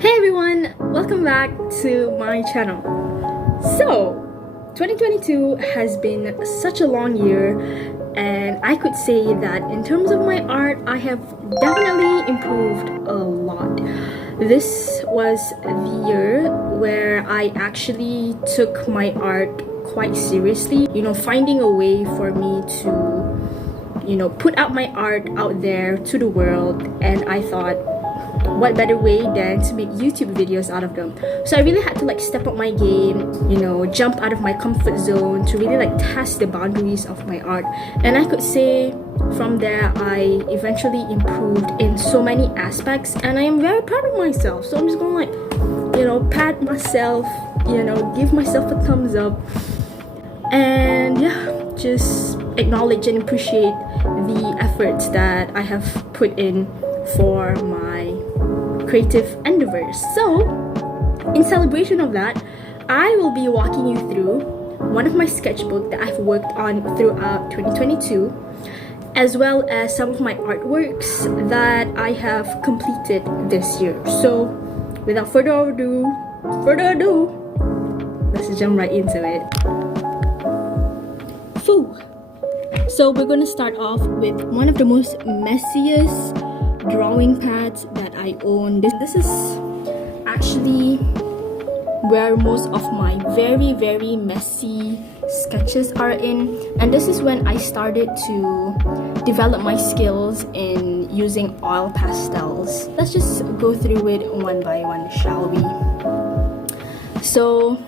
Hey everyone, welcome back to my channel. So 2022 has been such a long year, and I could say that in terms of my art I have definitely improved a lot. This was the year where I actually took my art quite seriously, finding a way for me to put out my art out there to the world. And I thought, what better way than to make YouTube videos out of them? So I really had to step up my game, jump out of my comfort zone to really test the boundaries of my art. And I could say from there I eventually improved in so many aspects, and I am very proud of myself. So I'm just gonna pat myself, give myself a thumbs up, and yeah, just acknowledge and appreciate the efforts that I have put in for my creative endeavors. So in celebration of that, I will be walking you through one of my sketchbook that I've worked on throughout 2022, as well as some of my artworks that I have completed this year. So without further ado, let's jump right into it. So we're gonna start off with one of the most messiest drawing pads that I own. This is actually where most of my very messy sketches are in, and this is when I started to develop my skills in using oil pastels. Let's just go through it one by one, shall we? So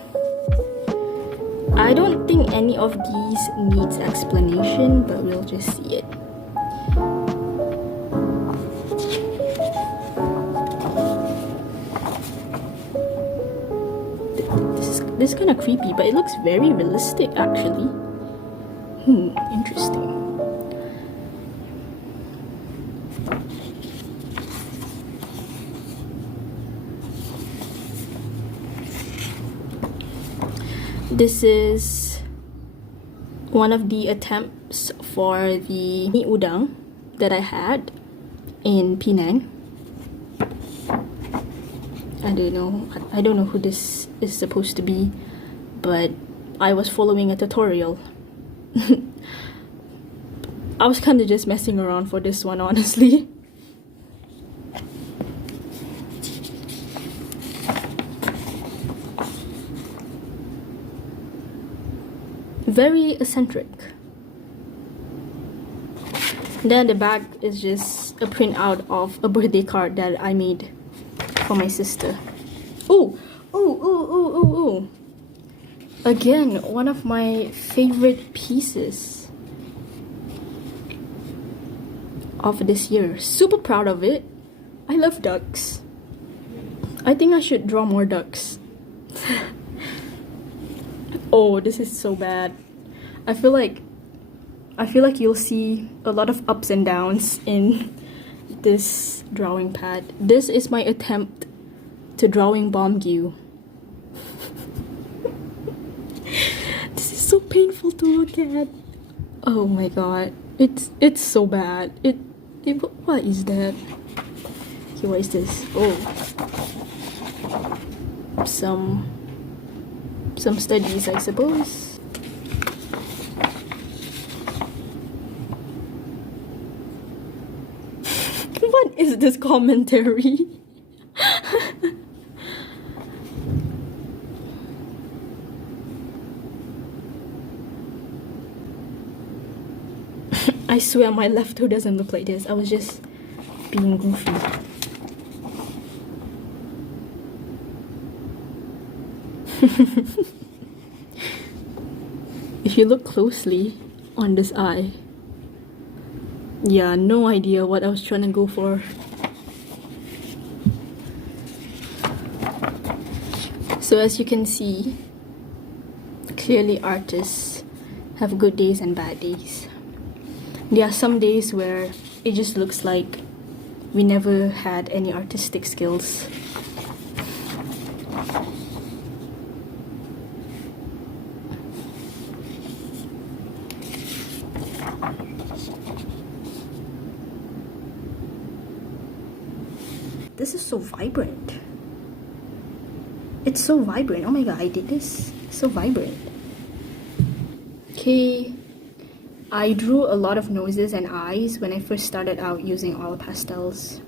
I don't think any of these needs explanation, but we'll just see it. This is kind of creepy, but it looks very realistic actually. Interesting. This is one of the attempts for the mee udang that I had in Penang. I don't know who this is supposed to be, but I was following a tutorial. I was kind of just messing around for this one, honestly. Very eccentric. Then the back is just a printout of a birthday card that I made for my sister. Oh! Again, one of my favorite pieces of this year. Super proud of it. I love ducks. I think I should draw more ducks. Oh, this is so bad. I feel like you'll see a lot of ups and downs in this drawing pad. This is my attempt to drawing Bombgue. This is so painful to look at. Oh my god, it's so bad. What is that? Okay, what is this? Oh, some studies, I suppose. What is this commentary? I swear my left toe doesn't look like this. I was just being goofy. If you look closely on this eye, yeah, no idea what I was trying to go for. So as you can see, clearly artists have good days and bad days. There are some days where it just looks like we never had any artistic skills. This is so vibrant. It's so vibrant. Oh my god, I did this. So vibrant. Okay. I drew a lot of noses and eyes when I first started out using oil pastels.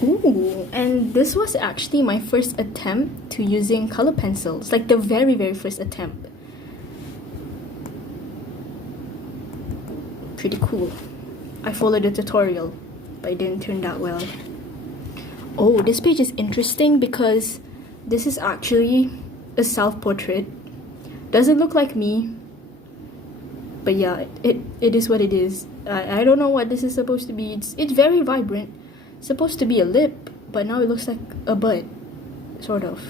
Ooh, and this was actually my first attempt to using color pencils, like the very first attempt. Pretty cool. I followed the tutorial, but it didn't turn out well. Oh, this page is interesting because this is actually a self-portrait. Doesn't look like me, but yeah, it is what it is. I don't know what this is supposed to be. It's very vibrant. It's supposed to be a lip, but now it looks like a butt, sort of.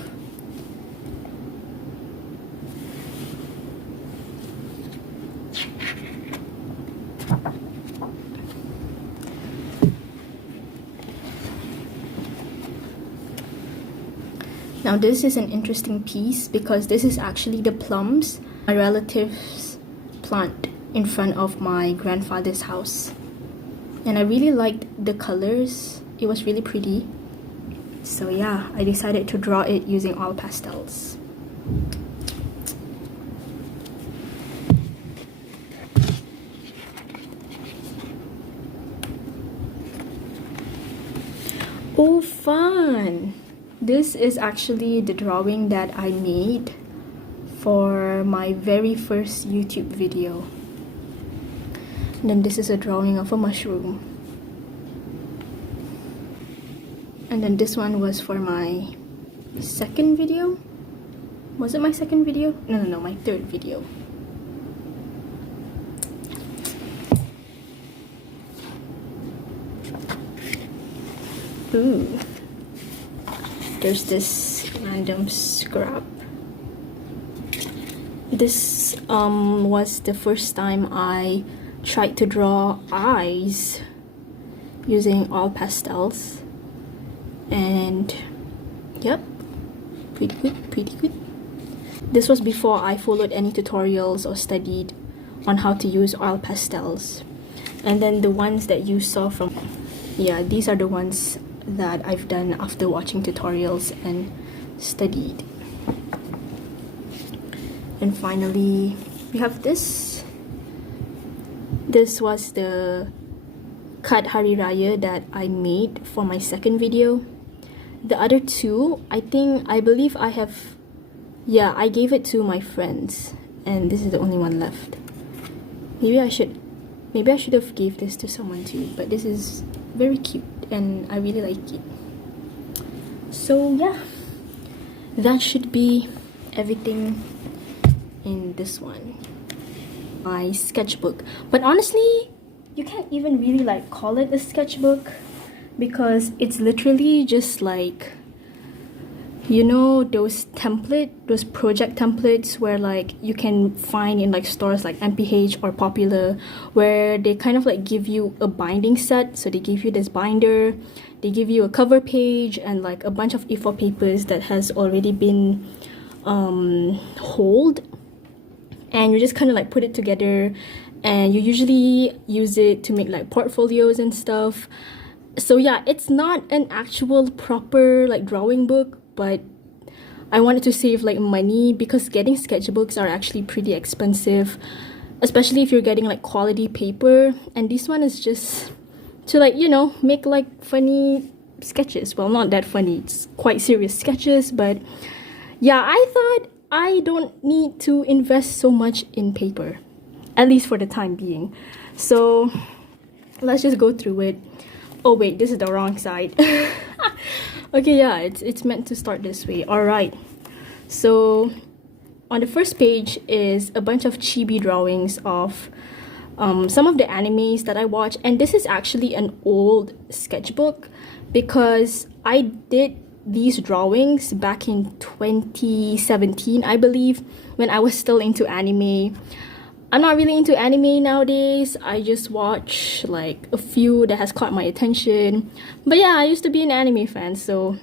Now this is an interesting piece because this is actually the plums my relatives plant in front of my grandfather's house. And I really liked the colors. It was really pretty. So yeah, I decided to draw it using oil pastels. Oh, fun! This is actually the drawing that I made for my very first YouTube video. And then this is a drawing of a mushroom. And then this one was for my second video. Was it my second video? No, my third video. Ooh. There's this random scrap. This was the first time I tried to draw eyes using oil pastels, and yep, pretty good. This was before I followed any tutorials or studied on how to use oil pastels. And then the ones that you saw from, yeah, these are the ones that I've done after watching tutorials and studied. And finally, we have this. This was the cut Hari Raya that I made for my second video. The other two, I believe I have, yeah, I gave it to my friends, and this is the only one left. Maybe I should have gave this to someone too, but this is very cute and I really like it. So yeah, that should be everything in this one, my sketchbook. But honestly, you can't even really like call it a sketchbook because it's literally just like, you know, those project templates where like you can find in like stores like MPH or Popular, where they kind of like give you a binding set. So they give you this binder, they give you a cover page and like a bunch of A4 papers that has already been holed, and you just kind of like put it together, and you usually use it to make like portfolios and stuff. So yeah, it's not an actual proper like drawing book, but I wanted to save like money because getting sketchbooks are actually pretty expensive, especially if you're getting like quality paper. And this one is just to like, you know, make like funny sketches. Well, not that funny, it's quite serious sketches, but yeah, I thought I don't need to invest so much in paper, at least for the time being. So let's just go through it. Oh wait, this is the wrong side. Okay, yeah, it's meant to start this way. All right, so on the first page is a bunch of chibi drawings of some of the animes that I watch. And this is actually an old sketchbook because I did these drawings back in 2017, I believe, when I was still into anime. I'm not really into anime nowadays. I just watch like a few that has caught my attention. But yeah, I used to be an anime fan, so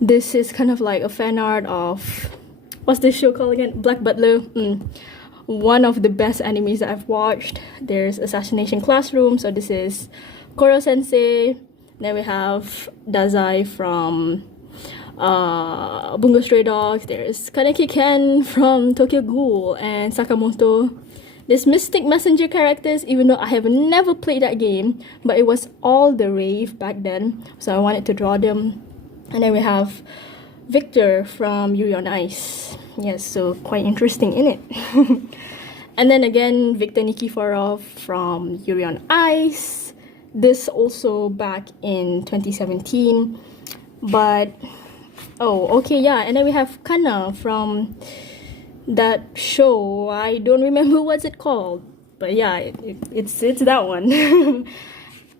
this is kind of like a fan art of, what's this show called again? Black Butler. One of the best animes that I've watched. There's Assassination Classroom, so this is Koro Sensei. Then we have Dazai from Bungo Stray Dogs. There's Kaneki Ken from Tokyo Ghoul and Sakamoto. There's Mystic Messenger characters, even though I have never played that game, but it was all the rave back then, so I wanted to draw them. And then we have Victor from Yuri on Ice. Yes, so quite interesting in it. And then again, Victor Nikiforov from Yuri on Ice. This also back in 2017. But, oh, okay, yeah. And then we have Kana from that show. I don't remember what's it called. But yeah, it's that one.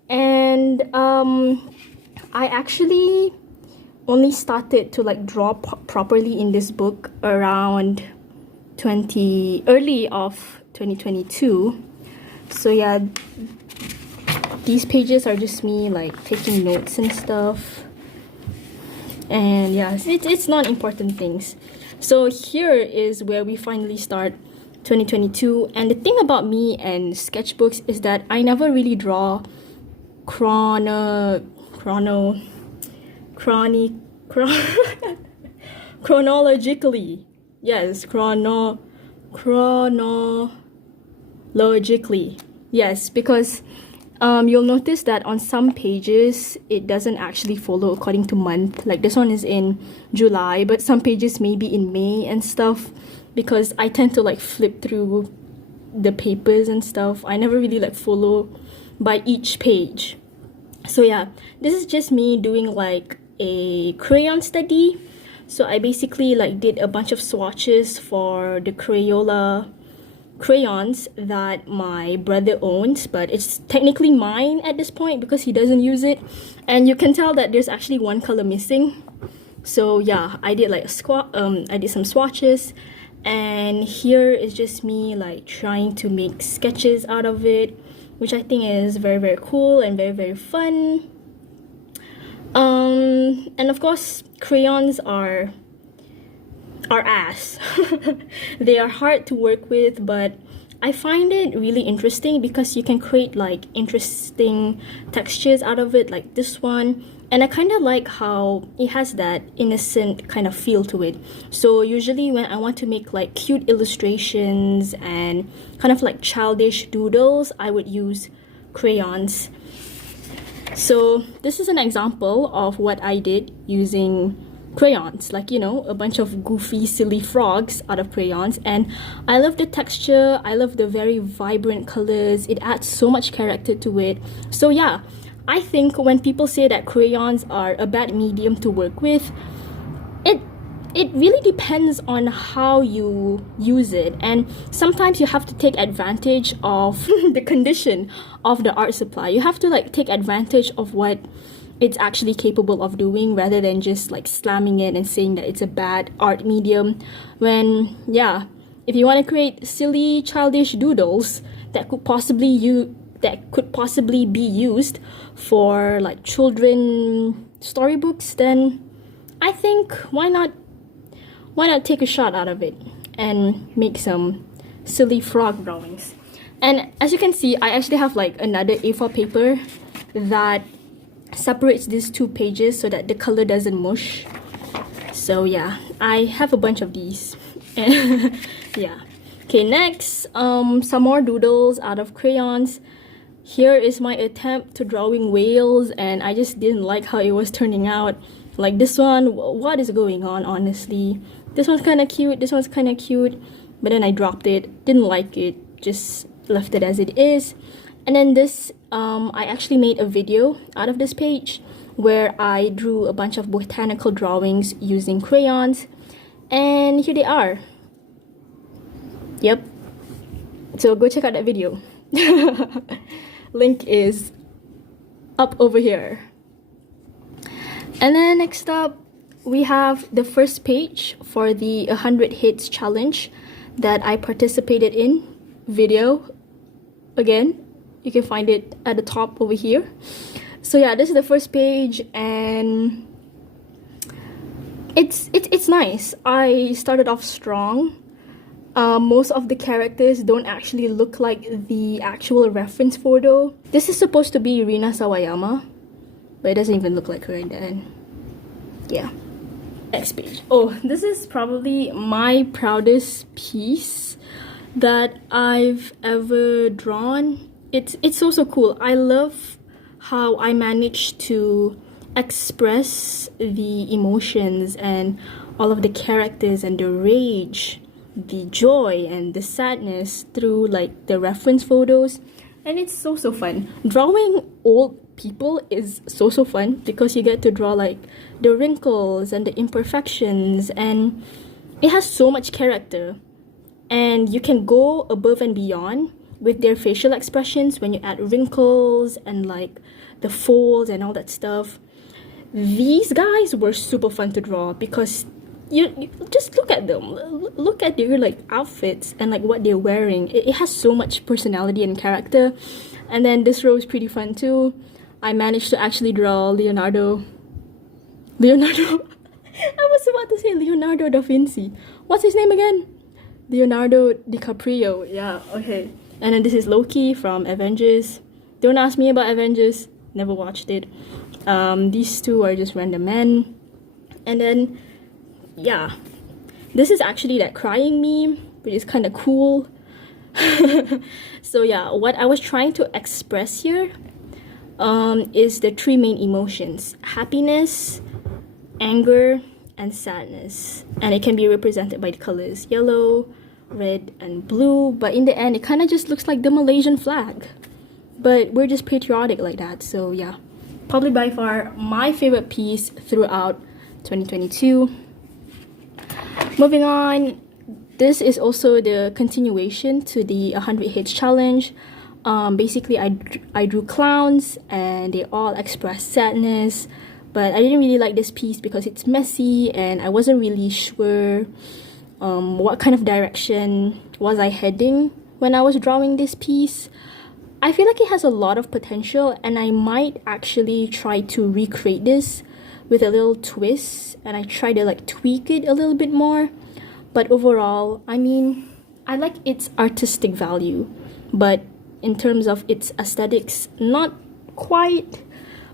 And I actually only started to like draw properly in this book around early of 2022. So yeah, these pages are just me like taking notes and stuff, and yeah, it's not important things. So here is where we finally start 2022. And the thing about me and sketchbooks is that I never really draw chronologically. Yes, chronologically. Yes, because you'll notice that on some pages it doesn't actually follow according to month. Like this one is in July, but some pages may be in May and stuff, because I tend to like flip through the papers and stuff. I never really like follow by each page. So yeah, this is just me doing like a crayon study. So I basically like did a bunch of swatches for the Crayola crayons that my brother owns, but it's technically mine at this point because he doesn't use it. And you can tell that there's actually one color missing. So yeah, I did like I did some swatches, and here is just me like trying to make sketches out of it, which I think is very, very cool and very, very fun. And of course, crayons are ass. They are hard to work with, but I find it really interesting because you can create like interesting textures out of it, like this one. And I kind of like how it has that innocent kind of feel to it. So usually when I want to make like cute illustrations and kind of like childish doodles, I would use crayons. So this is an example of what I did using crayons, like, you know, a bunch of goofy silly frogs out of crayons. And I love the texture, I love the very vibrant colors, it adds so much character to it. So yeah, I think when people say that crayons are a bad medium to work with, it really depends on how you use it, and sometimes you have to take advantage of the condition of the art supply. You have to like take advantage of what it's actually capable of doing, rather than just like slamming it and saying that it's a bad art medium. When yeah, if you want to create silly childish doodles that could possibly be used for like children storybooks, then I think why not take a shot out of it and make some silly frog drawings. And as you can see, I actually have like another A4 paper that separates these two pages so that the color doesn't mush. So yeah, I have a bunch of these. Yeah. Okay, next, some more doodles out of crayons. Here is my attempt to drawing whales, and I just didn't like how it was turning out. Like this one, what is going on, honestly? This one's kind of cute, this one's kind of cute, but then I dropped it, didn't like it, just left it as it is. And then this, I actually made a video out of this page where I drew a bunch of botanical drawings using crayons, and here they are. Yep, so go check out that video. Link is up over here. And then next up, we have the first page for the 100 hits challenge that I participated in. Video, again, you can find it at the top over here. So yeah, this is the first page, and It's nice. I started off strong. Most of the characters don't actually look like the actual reference photo. This is supposed to be Rina Sawayama, but it doesn't even look like her in the end. Yeah. Next page. Oh, this is probably my proudest piece that I've ever drawn. It's so cool. I love how I managed to express the emotions and all of the characters and the rage, the joy and the sadness through like the reference photos. And it's so fun. Drawing old people is so fun because you get to draw like the wrinkles and the imperfections, and it has so much character, and you can go above and beyond with their facial expressions when you add wrinkles and like the folds and all that stuff. These guys were super fun to draw because you just look at them, look at their like outfits and like what they're wearing. It has so much personality and character. And then this row is pretty fun too. I managed to actually draw Leonardo. I was about to say Leonardo da Vinci. What's his name again? Leonardo DiCaprio. Yeah, okay. And then this is Loki from Avengers. Don't ask me about Avengers. Never watched it. These two are just random men. And then, yeah. This is actually that crying meme, which is kind of cool. So yeah, what I was trying to express here is the three main emotions: happiness, anger, and sadness. And it can be represented by the colors yellow, red, and blue. But in the end, it kind of just looks like the Malaysian flag. But we're just patriotic like that. So yeah, probably by far my favorite piece throughout 2022. Moving on, this is also the continuation to the 100 hits challenge. Basically, I drew clowns and they all express sadness, but I didn't really like this piece because it's messy and I wasn't really sure what kind of direction was I heading when I was drawing this piece. I feel like it has a lot of potential and I might actually try to recreate this with a little twist, and I try to like tweak it a little bit more. But overall, I mean, I like its artistic value, but in terms of its aesthetics, not quite.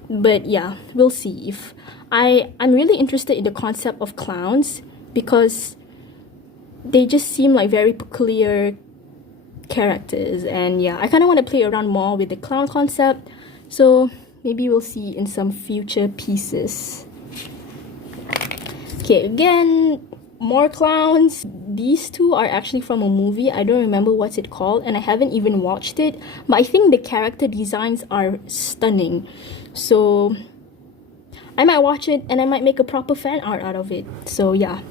But yeah, we'll see. If I'm really interested in the concept of clowns because they just seem like very peculiar characters, and yeah, I kind of want to play around more with the clown concept, so maybe we'll see in some future pieces. Okay, again, more clowns. These two are actually from a movie. I don't remember what's it called and I haven't even watched it, but I think the character designs are stunning, so I might watch it and I might make a proper fan art out of it. So yeah,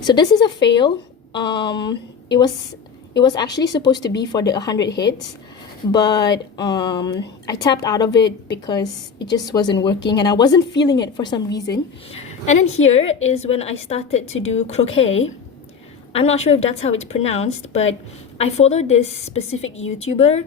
so this is a fail. It was actually supposed to be for the 100 hits, but I tapped out of it because it just wasn't working and I wasn't feeling it for some reason. And then here is when I started to do croquet. I'm not sure if that's how it's pronounced, but I followed this specific YouTuber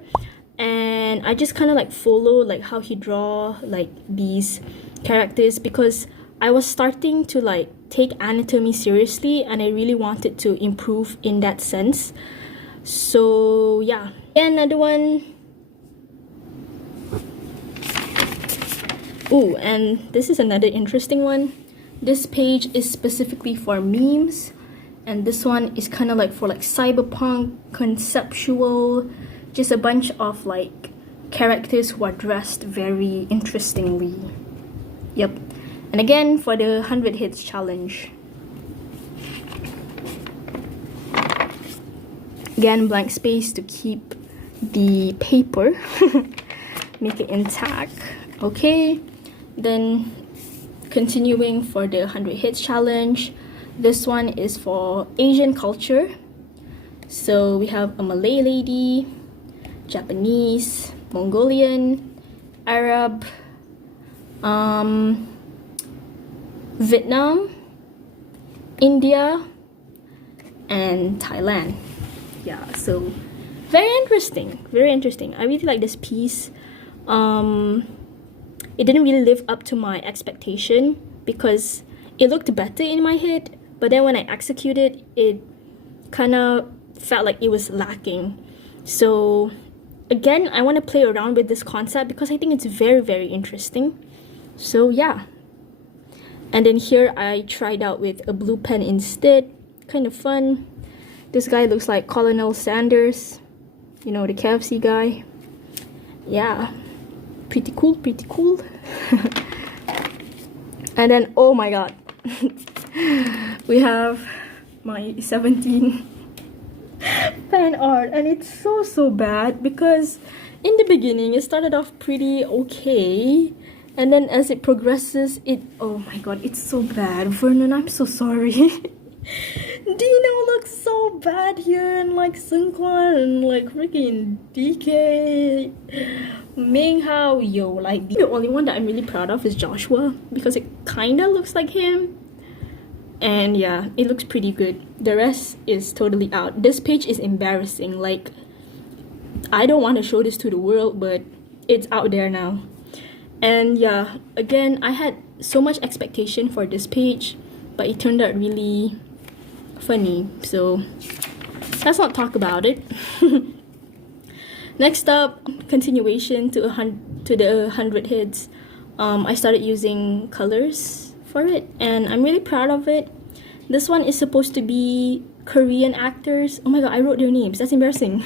and I just kind of like follow like how he draw like these characters because I was starting to like take anatomy seriously and I really wanted to improve in that sense. So yeah, and another one. Ooh, and this is another interesting one. This page is specifically for memes, and this one is kind of like for like cyberpunk, conceptual, just a bunch of like characters who are dressed very interestingly. Yep. And again, for the 100 hits challenge. Again, blank space to keep the paper, make it intact. Okay, then continuing for the 100 hits challenge. This one is for Asian culture. So we have a Malay lady, Japanese, Mongolian, Arab, Vietnam, India, and Thailand. Yeah, so very interesting, very interesting. I really like this piece. it didn't really live up to my expectation because it looked better in my head, but then when I executed, it kind of felt like it was lacking. So again, I want to play around with this concept because I think it's very, very interesting. So yeah. And then here I tried out with a blue pen instead. Kind of fun. This guy looks like Colonel Sanders, you know, the KFC guy. Yeah, pretty cool, pretty cool. And then, oh my god, we have my 17 fan art, and it's so bad because in the beginning it started off pretty okay, and then as it progresses, oh my god, it's so bad. Vernon, I'm so sorry. Dino looks so bad here, and like Seungkwan and like freaking DK, Ming Hao, yo, like the only one that I'm really proud of is Joshua because it kinda looks like him. And yeah, it looks pretty good. The rest is totally out. This page is embarrassing. Like, I don't want to show this to the world, but it's out there now. And yeah, again, I had so much expectation for this page, but it turned out really funny. So let's not talk about it. Next up, continuation to the 100 hits. I started using colors for it, and I'm really proud of it. This one is supposed to be Korean actors. Oh my god, I wrote their names. That's embarrassing.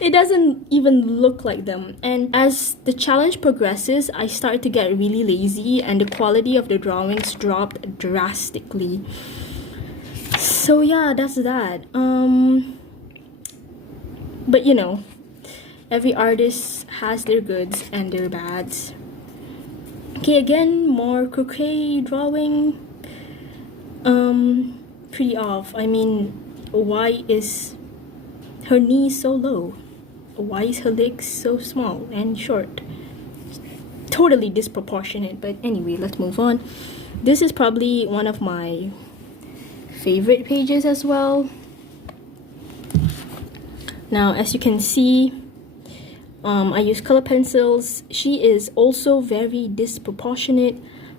It doesn't even look like them. And as the challenge progresses, I started to get really lazy and the quality of the drawings dropped drastically. So yeah, that's that. But you know, every artist has their goods and their bads. Okay, again, more croquet drawing. Pretty off. I mean, why is her knee so low? Why is her legs so small and short? Totally disproportionate, but anyway, let's move on. This is probably one of my favorite pages as well. Now, as you can see, I use color pencils. She is also very disproportionate,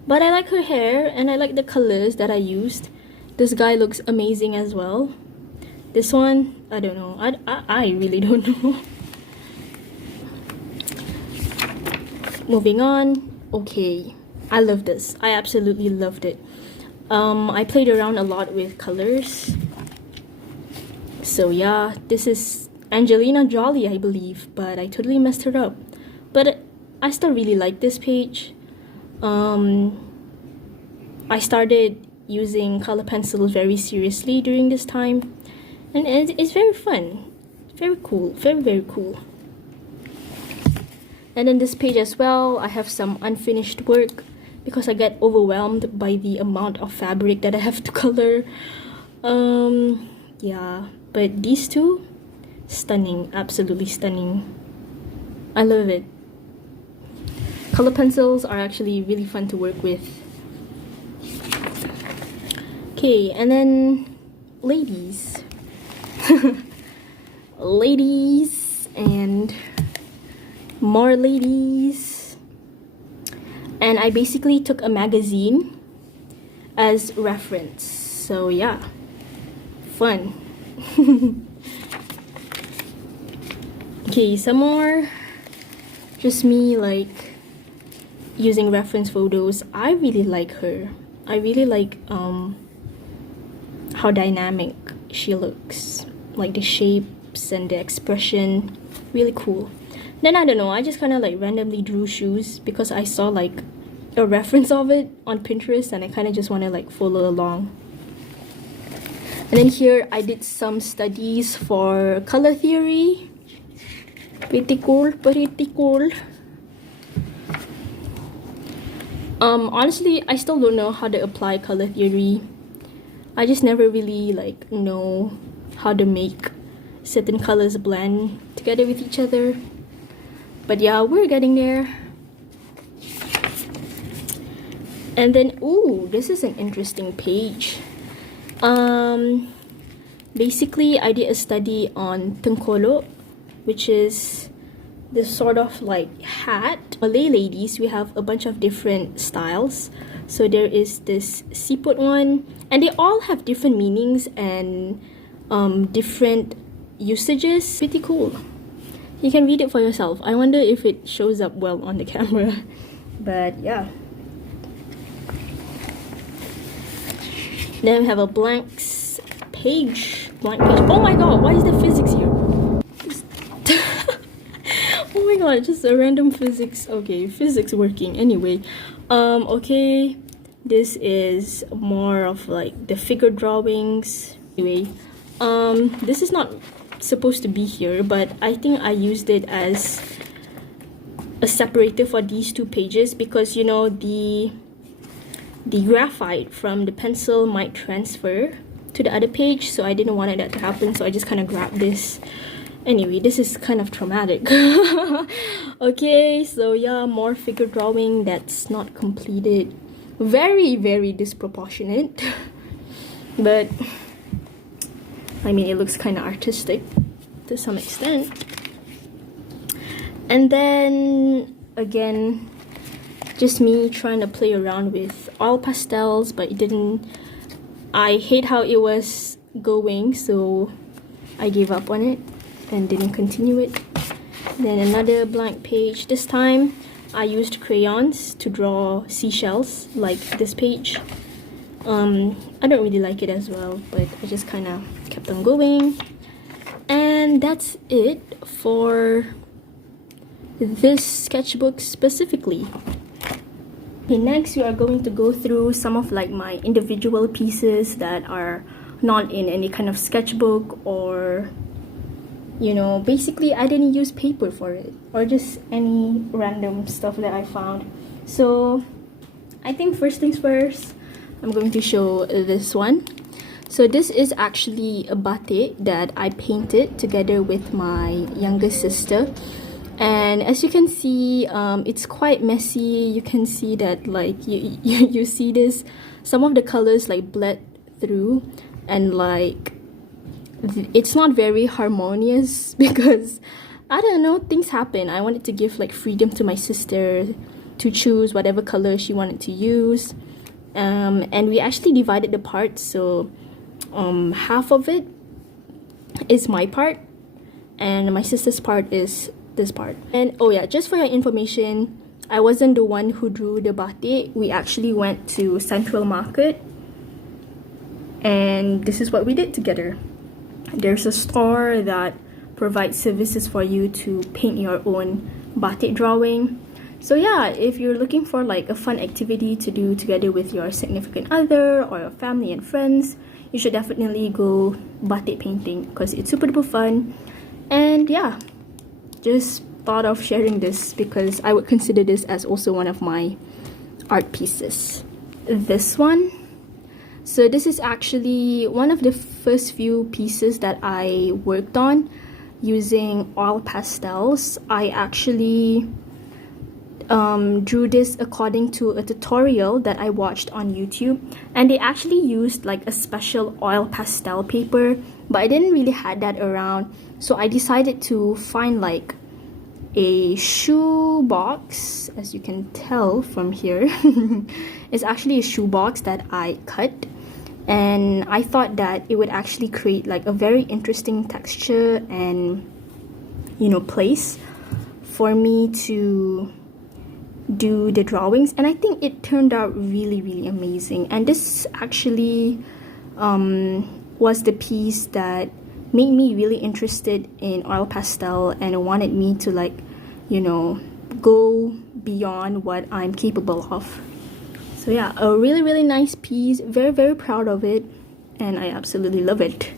but I like her hair and I like the colors that I used. This guy looks amazing as well. This one, I don't know. I really don't know. Moving on. Okay, I love this. I absolutely loved it. I played around a lot with colors. So yeah, this is Angelina Jolie, I believe, but I totally messed her up. But I still really like this page. I started using color pencils very seriously during this time, and it's very fun. Very cool. Very, very cool. And then this page as well, I have some unfinished work because I get overwhelmed by the amount of fabric that I have to color. Yeah, but these two, stunning, absolutely stunning. I love it. Color pencils are actually really fun to work with. Okay, and then ladies. Ladies and more ladies. And I basically took a magazine as reference. So yeah, fun. Okay, some more. Just me like using reference photos. I really like her. I really like how dynamic she looks, like the shapes and the expression. Really cool. Then I don't know, I just kind of like randomly drew shoes because I saw like a reference of it on Pinterest and I kind of just want to like follow along. And then here I did some studies for color theory. Pretty cool, pretty cool. Honestly, I still don't know how to apply color theory. I just never really like know how to make certain colors blend together with each other. But yeah, we're getting there. And then, ooh, this is an interesting page. Basically, I did a study on tengkolok, which is this sort of like hat. Malay ladies, we have a bunch of different styles. So there is this siput one, and they all have different meanings and different usages. Pretty cool. You can read it for yourself. I wonder if it shows up well on the camera. But yeah. Then we have a blank page. Oh my god, why is there physics here? Oh my god, just a random physics. Okay, physics working. Anyway, okay, this is more of like the figure drawings. Anyway, this is not supposed to be here, but I think I used it as a separator for these two pages because, you know, the graphite from the pencil might transfer to the other page, so I didn't want that to happen, so I just kind of grabbed this. Anyway, this is kind of traumatic. Okay, so yeah, more figure drawing that's not completed. Very, very disproportionate. But I mean, it looks kind of artistic to some extent. And then again, just me trying to play around with oil pastels, but it didn't. I hate how it was going, so I gave up on it and didn't continue it. Then another blank page. This time I used crayons to draw seashells like this page. I don't really like it as well, but I just kind of kept on going. And that's it for this sketchbook specifically. Okay, next we are going to go through some of like my individual pieces that are not in any kind of sketchbook, or you know, basically I didn't use paper for it, or just any random stuff that I found. So I think first things first, I'm going to show this one. So this is actually a batik that I painted together with my younger sister. And as you can see, it's quite messy. You can see that like you see this, some of the colors like bled through, and like it's not very harmonious because I don't know, things happen. I wanted to give like freedom to my sister to choose whatever color she wanted to use, and we actually divided the parts. So half of it is my part and my sister's part is this part. And oh yeah, just for your information, I wasn't the one who drew the batik. We actually went to Central Market and this is what we did together. There's a store that provides services for you to paint your own batik drawing. So yeah, if you're looking for like a fun activity to do together with your significant other or your family and friends, you should definitely go batik painting because it's super duper fun. And yeah, just thought of sharing this because I would consider this as also one of my art pieces. This one, so this is actually one of the first few pieces that I worked on using oil pastels. I actually drew this according to a tutorial that I watched on YouTube, and they actually used like a special oil pastel paper, but I didn't really had that around, so I decided to find like a shoe box. As you can tell from here, it's actually a shoe box that I cut, and I thought that it would actually create like a very interesting texture and, you know, place for me to do the drawings. And I think it turned out really, really amazing. And this actually was the piece that made me really interested in oil pastel and wanted me to like, you know, go beyond what I'm capable of. So yeah, a really, really nice piece. Very, very proud of it, and I absolutely love it.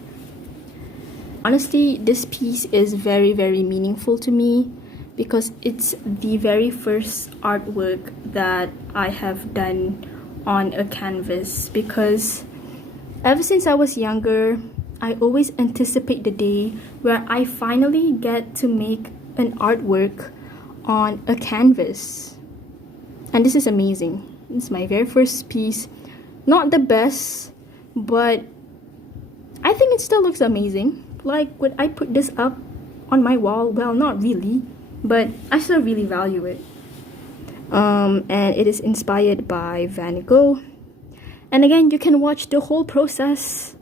Honestly, this piece is very, very meaningful to me because it's the very first artwork that I have done on a canvas. Because ever since I was younger, I always anticipate the day where I finally get to make an artwork on a canvas. And this is amazing. It's my very first piece. Not the best, but I think it still looks amazing. Like, would I put this up on my wall? Well, not really. but I still really value it. And it is inspired by Van Gogh. And again, you can watch the whole process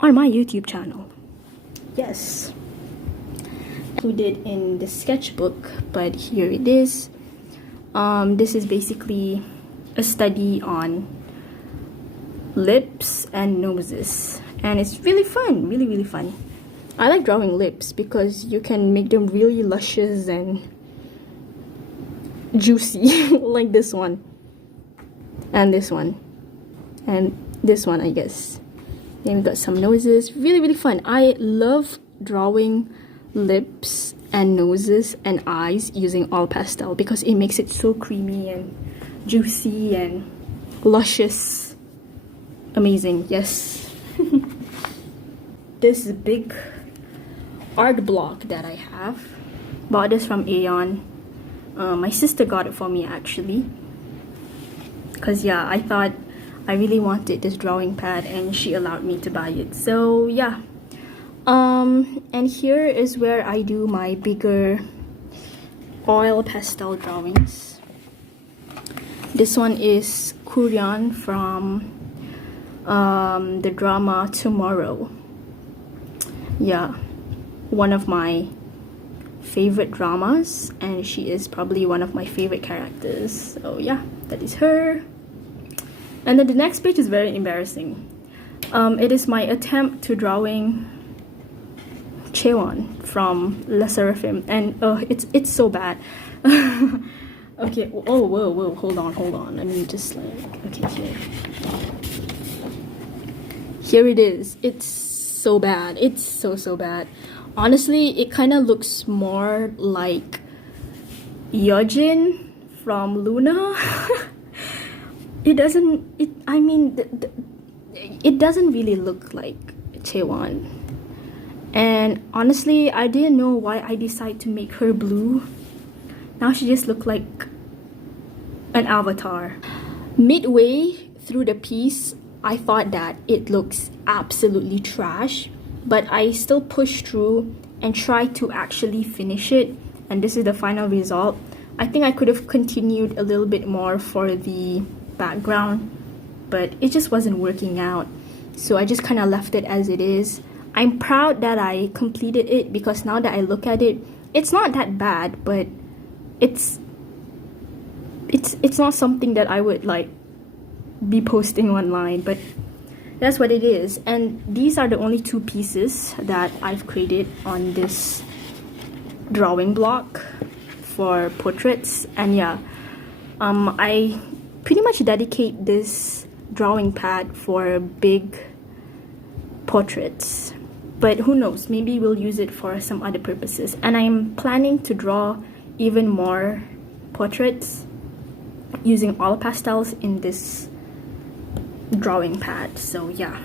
on my YouTube channel. Yes, included in the sketchbook, but here it is. This is basically a study on lips and noses, and it's really fun, really fun. I like drawing lips because you can make them really luscious and juicy like this one and this one and this one, I guess. Then we got some noses. Really fun. I love drawing lips and noses and eyes using all pastel because it makes it so creamy and juicy and luscious. Amazing. Yes. This big art block that I have, bought this from Aeon. My sister got it for me actually, because yeah, I thought I really wanted this drawing pad and she allowed me to buy it. So yeah, and here is where I do my bigger oil pastel drawings. This one is Kuryan from the drama Tomorrow. Yeah, one of my favorite dramas, and she is probably one of my favorite characters. So yeah, that is her. And then the next page is very embarrassing. It is my attempt to drawing Cheon from Le Seraphim, and it's so bad. Okay, oh whoa, hold on, let me just like, okay, here it is. It's so bad. It's so bad. Honestly, it kind of looks more like Yojin from Luna. It doesn't really look like Chaewon. And honestly, I didn't know why I decided to make her blue. Now she just looks like an avatar. Midway through the piece, I thought that it looks absolutely trash, but I still pushed through and tried to actually finish it, and this is the final result. I think I could have continued a little bit more for the background, but it just wasn't working out, so I just kind of left it as it is. I'm proud that I completed it because now that I look at it, it's not that bad, but it's not something that I would like be posting online, but that's what it is. And these are the only two pieces that I've created on this drawing block for portraits. And yeah, I pretty much dedicate this drawing pad for big portraits, but who knows, maybe we'll use it for some other purposes. And I'm planning to draw even more portraits using all pastels in this drawing pad. So yeah.